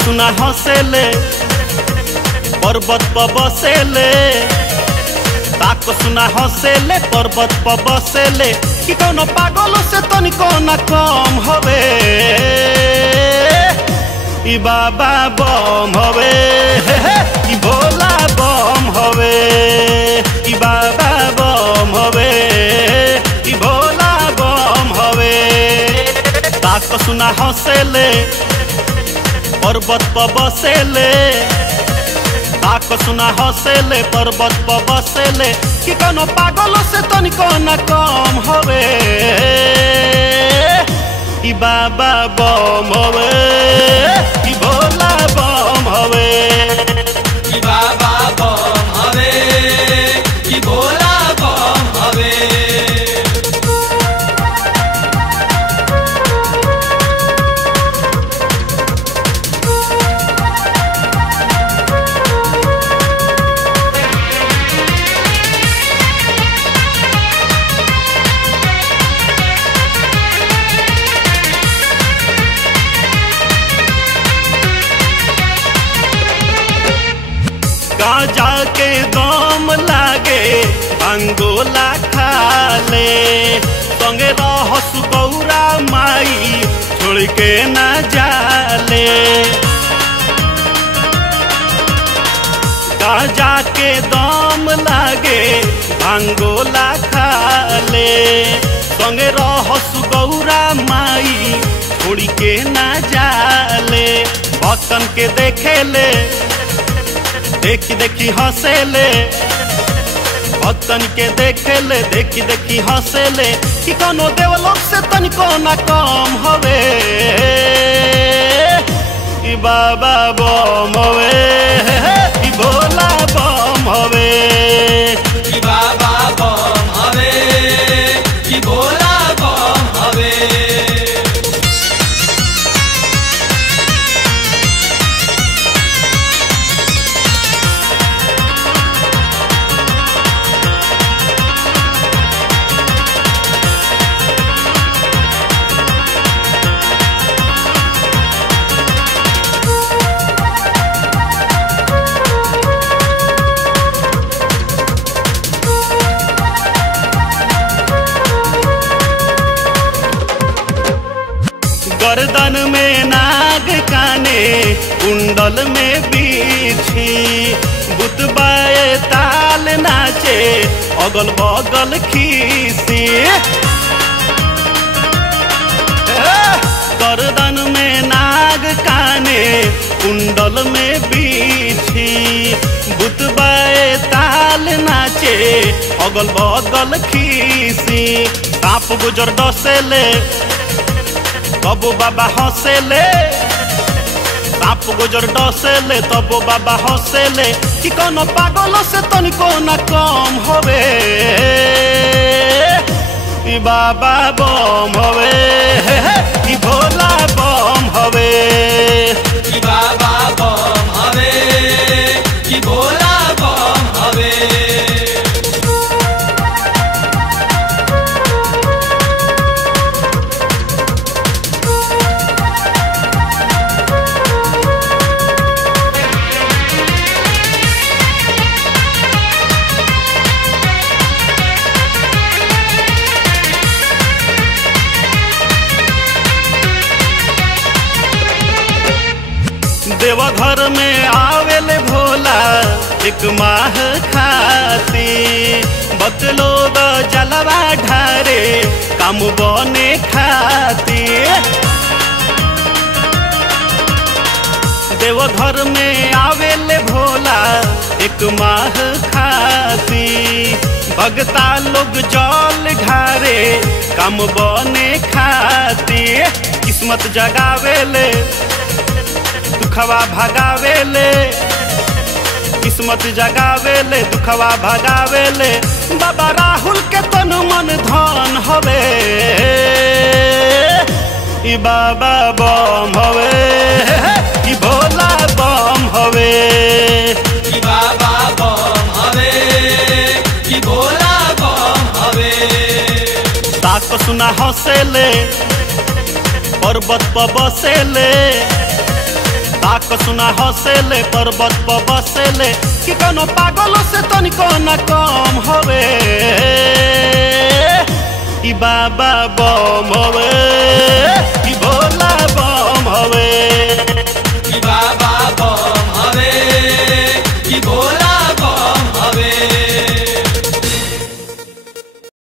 सुना हंसेले पर्वत पर बसेले, ताक सुना हंसेले पर्वत पर बसेले कि कोनो पागल से तनिको न कम हवे। ई बाबा बम हवे, ई भोला बम हवे, ई बाबा बम हवे, ई भोला बम हवे। ताक सुना हंसेले पर्वत पर बसेले, ताक सुना हंसेले पर्वत पर बसेले कि कोनो पागल से तनिको न कम हवे। ई बाबा बम हवे, ई भोला बम हवे, ई बाबा बम हवे, ई भोला बम हवे। गांजा के दम लागे अंगोला खाले, संगे रहस गौरा माई छोड़ के न जाले। गांजा के दम लागे अंगोला खाले, संगे रहस गौरा माई छोड़ के न जाले। भक्तन के देखेले देखी देखी हंसेले, भक्तन के देखेले देखी देखी हंसेले कि कोनो देवलोक से तनिको न कम हवे। ई बाबा बम हवे, ई भोला बम हवे, ई बाबा बम हवे, ई भोला बम हवे। गर्दन में नाग काने कुंडल में बीछी, बुतबाए ताल नाचे अगल बगल खीसी। गर्दन में नाग काने कुंडल में बीछी, बुतबाए ताल नाचे अगल बगल खीसी। सांप गुजर डसेले तब बाबा हंसेले, सांप गुजर डसेले तब बाबा हंसेले कि कोनो पागल से तनिको न कम हवे। ई बाबा बम हवे, ई भोला बम हवे, ई बाबा बम हवे, ई भोला बम हवे। देवघर में आवेले भोला एक माह खाती, बतलो द जलवा ढारे काम बने खाती। देवघर में आवेले भोला एक माह खाती, भगता लोग जल ढारे काम बने खाती। किस्मत जगावेले दुखवा भगावेले, किस्मत जगावेले दुखवा भगावेले। बाबा राहुल के तन मन धन हवे, ई बाबा बम हवे, ई भोला बम हवे, ई बाबा बम हवे, ई भोला बम हवे। ताक सुना हंसेले पर्वत पर बसेले, ताक सुना हसेले पर्वत पर बसेले कि कोनो पागलों से तनिको न कम हवे ई बाबा बम हवे।